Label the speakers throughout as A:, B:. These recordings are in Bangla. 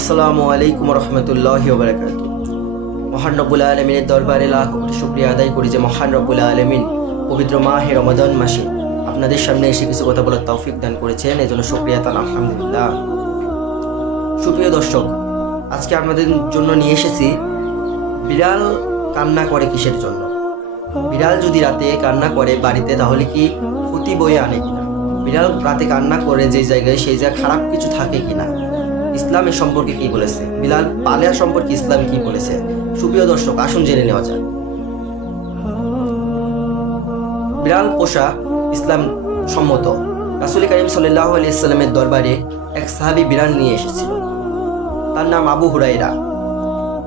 A: আসসালামু আলাইকুম রহমতুল্লাহ বারকাত মহান রব্বুল আলমিনের দরবারে লাখ কোটি শুক্রিয়া আদায় করি যে মহান রব্বুল আলমিন পবিত্র মাহে রমাদান মাসে আপনাদের সামনে এসে কিছু কথা বলার তৌফিক দান করেছেন এই জন্য শুক্রিয়া তান আলহামদুলিল্লাহ। সুপ্রিয় দর্শক, আজকে আপনাদের জন্য নিয়ে এসেছি বিড়াল কান্না করে কিসের জন্য? বিড়াল যদি রাতে কান্না করে বাড়িতে, তাহলে কি ক্ষতি বয়ে আনে কিনা? বিড়াল রাতে কান্না করে যে জায়গায়, সেই জায়গায় খারাপ কিছু থাকে কিনা? ইসলাম এ সম্পর্কে কি বলেছে? বিলাল, পালিয়া সম্পর্কে ইসলাম কি বলেছে? সুপ্রিয় দর্শক, আসুন জেনে নেওয়া যাক। বিড়াল পোষা ইসলাম সম্মত। রাসুল করিম সাল্লাহ আলিয়াল্লামের দরবারে এক সাহাবি বিড়াল নিয়ে এসেছিল। তার নাম আবু হুরাইরা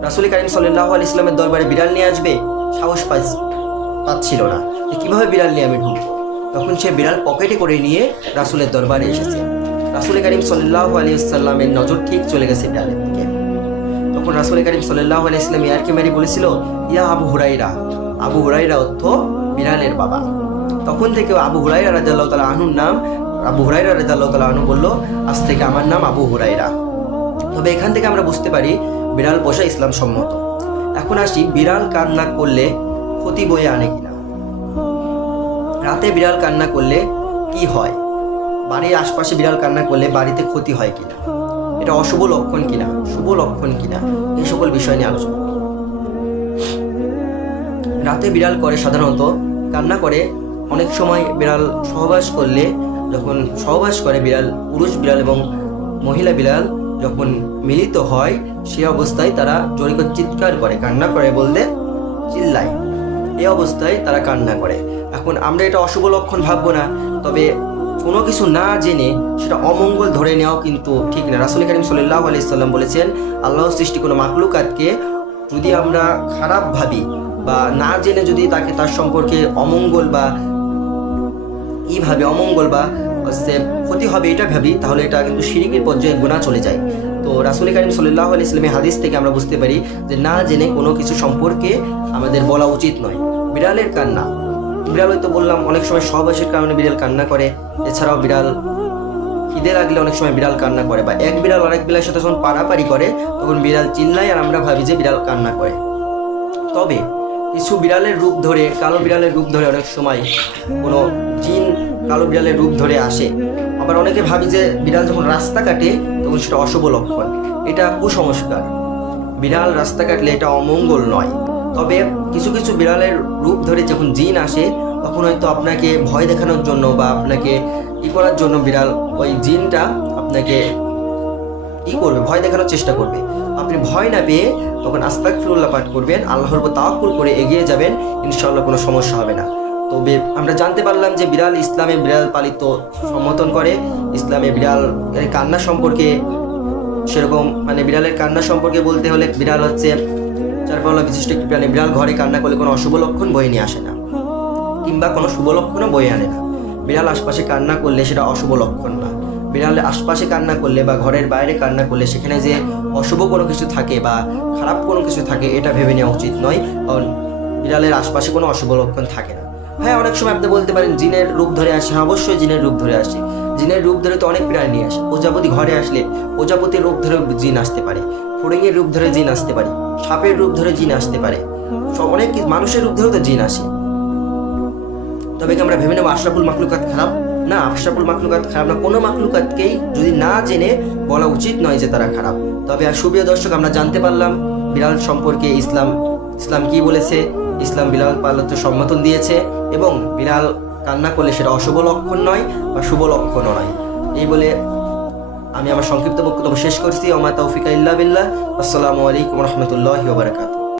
A: রাসুল করিম সাল্লাহ আলি ইসলামের দরবারে বিড়াল নিয়ে আসবে, সাহস পাচ্ছিল না। কীভাবে বিড়াল নিয়ে আমি ঢুকবো? তখন সে বিড়াল পকেটে করে নিয়ে রাসুলের দরবারে এসেছে। রাসুল করিম সাল্লাহ আলী সাল্লামের নজর ঠিক চলে গেছে বিড়ালের দিকে। তখন রাসুল করিম সাল্লাহ আলি ইসলাম ইয়ারকে মেরি বলেছিল, ইয়া আবু হুরাইরা আবু হুরাইরা অর্থ বিড়ালের বাবা। তখন থেকে আবু হুরাইরা রাজাল্লাহ তালা আনুর নাম, আবু হুরাইরা রাজাল্লাহ তালা আনু বলল, আজ থেকে আমার নাম আবু হুরাইরা তবে এখান থেকে আমরা বুঝতে পারি বিড়াল পোষা ইসলাম সম্মত এখন আসি বিড়াল কান্না করলে ক্ষতি বয়ে আনে কিনা। রাতে বিড়াল কান্না করলে কি হয়? বাড়ির আশপাশে বিড়াল কান্না করলে বাড়িতে ক্ষতি হয় কিনা? এটা অশুভ লক্ষণ কিনা? শুভ লক্ষণ কিনা? এই সকল বিষয় নিয়ে আলোচনা রাতে বিড়াল করে সাধারণত, কান্না করে অনেক সময় বিড়াল সহবাস করলে যখন সহবাস করে বিড়াল, পুরুষ বিড়াল এবং মহিলা বিড়াল যখন মিলিত হয়, সে অবস্থায় তারা করে চিৎকার করে, কান্না করে বলতে চিল্লায়। এই অবস্থায় তারা কান্না করে। এখন আমরা এটা অশুভ লক্ষণ ভাববো না, তবে কোনো কিছু না জেনে সেটা অমঙ্গল ধরে নেওয়াও কিন্তু ঠিক না। রাসুল করিম সাল্লাহ আলাইসাল্লাম বলেছেন, আল্লাহ সৃষ্টি কোনো মাকলুকাতকে যদি আমরা খারাপ ভাবি বা না জেনে যদি তাকে তার সম্পর্কে অমঙ্গল বা কীভাবে অমঙ্গল বা হচ্ছে ক্ষতি হবে এটা ভাবি, তাহলে এটা কিন্তু শিরিকের পর্যায়ে গুণা চলে যায়। তো রাসুল করিম সাল্লাহ আলি ইসলামের হাদিস থেকে আমরা বুঝতে পারি যে না জেনে কোনো কিছু সম্পর্কে আমাদের বলা উচিত নয়। বিড়ালের কান্না বিড়াল হয়তো বললাম, অনেক সময় সহবাসের কারণে বিড়াল কান্না করে। এছাড়াও বিড়াল খিদে লাগলে অনেক সময় বিড়াল কান্না করে বা এক বিড়াল অনেক বিড়ালের সাথে যখন পারাপারি করে, তখন বিড়াল চিল্লায় আর আমরা ভাবি যে বিড়াল কান্না করে। তবে কিছু বিড়ালের রূপ ধরে, কালো বিড়ালের রূপ ধরে অনেক সময় কোনো জিন কালো বিড়ালের রূপ ধরে আসে। আবার অনেকে ভাবি যে বিড়াল যখন রাস্তা কাটে, তখন সেটা অশুভ লক্ষণ। এটা কুসংস্কার। বিড়াল রাস্তা কাটলে এটা অমঙ্গল নয়। তবে কিছু কিছু বিড়ালের রূপ ধরে যখন জিন আসে, তখন হয়তো আপনাকে ভয় দেখানোর জন্য বা আপনাকে ই করার জন্য বিড়াল ওই জিনটা আপনাকে ই করবে, ভয় দেখানোর চেষ্টা করবে। আপনি ভয় না পেয়ে তখন আস্তাক ফিরুল্লাহ পাঠ করবেন, আল্লাহর তাওয়াক্কুল করে এগিয়ে যাবেন, ইনশাআল্লাহ কোনো সমস্যা হবে না। তবে আমরা জানতে পারলাম যে বিড়াল ইসলামে বিড়াল পালিত সমর্থন করে, ইসলামে বিড়াল কান্না সম্পর্কে সেরকম মানে বিড়ালের কান্না সম্পর্কে বলতে হলে বিড়াল হচ্ছে চারপাল্লা বিশিষ্ট একটি প্রাণী। বিড়াল ঘরে কান্না করলে কোনো অশুভ লক্ষণ বয়ে নিয়ে আসে না। কিংবা কোনো শুভ লক্ষণও বয়ে আনে না। বিড়াল আশপাশে কান্না করলে সেটা অশুভ লক্ষণ না। বিড়াল আশপাশে কান্না করলে বা ঘরের বাইরে কান্না করলে সেখানে যে অশুভ কোনো কিছু থাকে বা খারাপ কোনো কিছু থাকে, এটা ভেবে নেওয়া উচিত নয়। কারণ বিড়ালের আশপাশে কোনো অশুভ লক্ষণ থাকে না। হ্যাঁ অনেক সময় আপনি বলতে পারেন জিনের রূপ ধরে আসে। হ্যাঁ, অবশ্যই জিনের রূপ ধরে আসে। জিনের রূপ ধরে তো অনেক প্রাণী আসে। প্রজাপতি ঘরে আসলে প্রজাপতির রূপ ধরে জিন আসতে পারে। ফড়িংয়ের রূপ ধরে জিন আসতে পারে। সাপের রূপ ধরে জিন আসতে পারে। সব অনেক মানুষের রূপ ধরেও তো জিন আসে। তবে কি আমরা ভেবে নেব আশরাফুল মাকলুকাত খারাপ? না আশরাফুল মাকলুকাত খারাপ না। কোনো মাকলুকাতকেই যদি না জেনে বলা উচিত নয় যে তারা খারাপ। তবে আর সুপ্রিয় দর্শক আমরা জানতে পারলাম বিড়াল সম্পর্কে ইসলাম ইসলাম কি বলেছে? ইসলাম বিলাল পালতে সম্মতন দিয়েছে এবং বিলাল কান্না করলে সেটা অশুভ লক্ষণ নয় বা শুভ লক্ষণও নয়। এই বলে আমি আমার সংক্ষিপ্ত বক্তব্য শেষ করছি। ওমা তৌফিকা ইল্লা বিল্লাহ। আসসালামু আলাইকুম রহমতুল্লাহ বারকাতুহ।